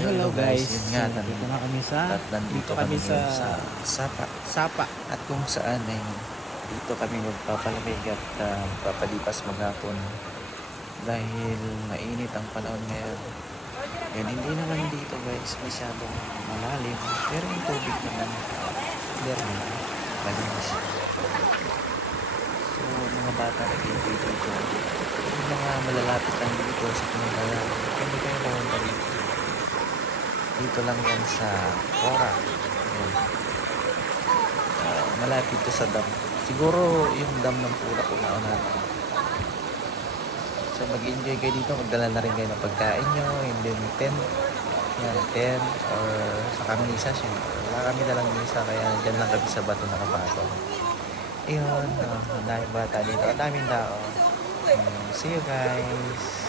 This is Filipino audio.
Hello guys, Yun nga, dito na kami nandito kami ngayon sa Sapa. Sapa. At kung saan ay dito kami magpapalamig at papalipas maghapon dahil mainit ang panahon ngayon. Yan, hindi naman dito guys masyadong malalim, pero yung tubig naman clear naman, malinis. So mga bata nag-enjoy dito. Yung mga malalapit lang dito sa Pinagaya, hindi kayo pumunta dito. Dito lang yan sa Cora. Yan. Malapit to sa dam. Siguro yung dam ng Pura kung nauna. So mag-enjoy kayo dito. Magdala na rin kayo ng pagkain nyo. And then tent. Yan, tent. Or sa kamisa siya. Wala kami dalang misa. Kaya dyan lang kami sa bato nakapatong. Ayun. Ang daming bata dito. Ang daming tao. See you guys.